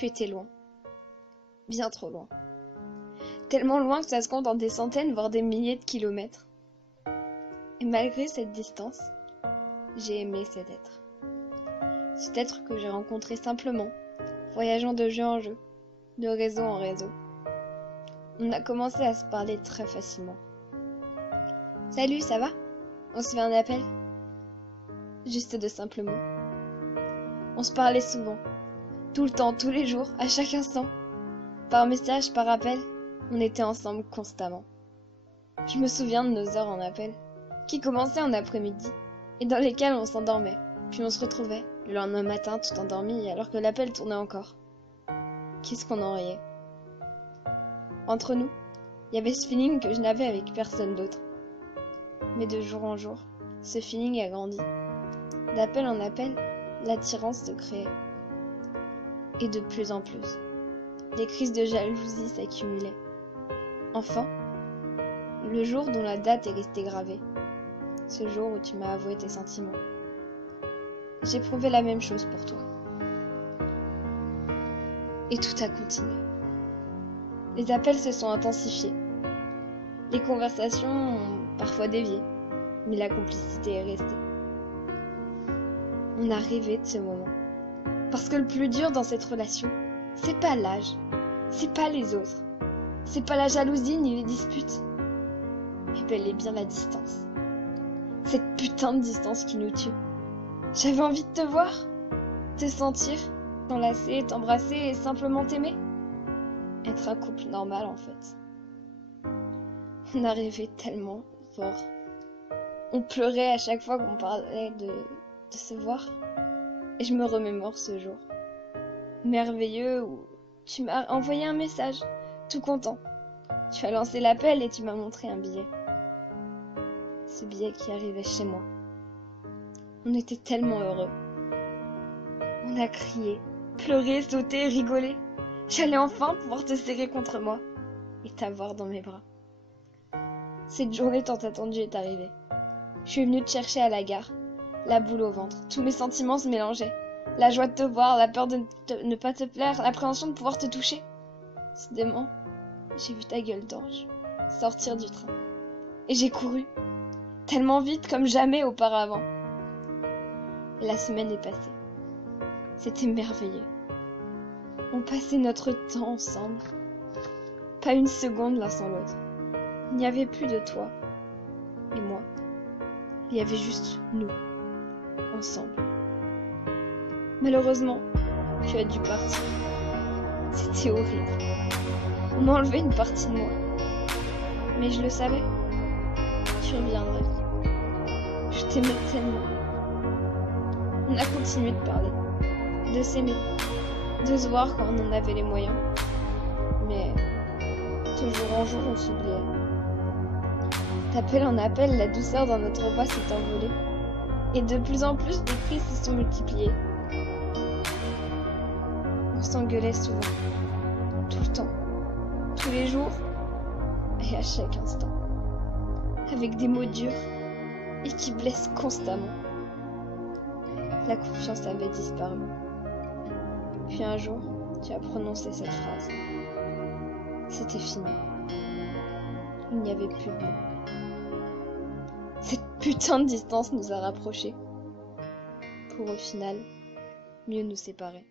Tu étais loin. Bien trop loin. Tellement loin que ça se compte en des centaines, voire des milliers de kilomètres. Et malgré cette distance, j'ai aimé cet être. Cet être que j'ai rencontré simplement, voyageant de jeu en jeu, de réseau en réseau. On a commencé à se parler très facilement. Salut, ça va? On se fait un appel? Juste de simples mots. On se parlait souvent, tout le temps, tous les jours, à chaque instant. Par message, par appel, on était ensemble constamment. Je me souviens de nos heures en appel, qui commençaient en après-midi, et dans lesquelles on s'endormait, puis on se retrouvait, le lendemain matin tout endormi, alors que l'appel tournait encore. Qu'est-ce qu'on en riait. Entre nous, il y avait ce feeling que je n'avais avec personne d'autre. Mais de jour en jour, ce feeling a grandi. D'appel en appel, l'attirance se créait. Et de plus en plus, les crises de jalousie s'accumulaient. Enfin, le jour dont la date est restée gravée, ce jour où tu m'as avoué tes sentiments, j'éprouvais la même chose pour toi. Et tout a continué. Les appels se sont intensifiés. Les conversations ont parfois dévié, mais la complicité est restée. On a rêvé de ce moment. Parce que le plus dur dans cette relation, c'est pas l'âge, c'est pas les autres, c'est pas la jalousie ni les disputes, mais bel et bien la distance. Cette putain de distance qui nous tue. J'avais envie de te voir, te sentir, t'enlacer, t'embrasser et simplement t'aimer. Être un couple normal en fait. On a rêvé tellement fort. On pleurait à chaque fois qu'on parlait de se voir. Et je me remémore ce jour. Merveilleux où tu m'as envoyé un message, tout content. Tu as lancé l'appel et tu m'as montré un billet. Ce billet qui arrivait chez moi. On était tellement heureux. On a crié, pleuré, sauté, rigolé. J'allais enfin pouvoir te serrer contre moi et t'avoir dans mes bras. Cette journée tant attendue est arrivée. Je suis venue te chercher à la gare, la boule au ventre. Tous mes sentiments se mélangeaient. La joie de te voir, la peur de ne pas te plaire, l'appréhension de pouvoir te toucher. Soudainement, j'ai vu ta gueule d'ange sortir du train. Et j'ai couru, tellement vite comme jamais auparavant. Et la semaine est passée. C'était merveilleux. On passait notre temps ensemble. Pas une seconde l'un sans l'autre. Il n'y avait plus de toi et moi. Il y avait juste nous, ensemble. Malheureusement, tu as dû partir. C'était horrible. On m'a enlevé une partie de moi. Mais je le savais. Tu reviendrais. Je t'aimais tellement. On a continué de parler, de s'aimer, de se voir quand on en avait les moyens. Mais de jour en jour, on s'oubliait. D'appel en appel, la douceur dans notre voix s'est envolée. Et de plus en plus, les cris se sont multipliés. On s'engueulait souvent, tout le temps, tous les jours et à chaque instant, avec des mots durs et qui blessent constamment. La confiance avait disparu. Puis un jour, tu as prononcé cette phrase. C'était fini. Il n'y avait plus de mots. Cette putain de distance nous a rapprochés, pour au final mieux nous séparer.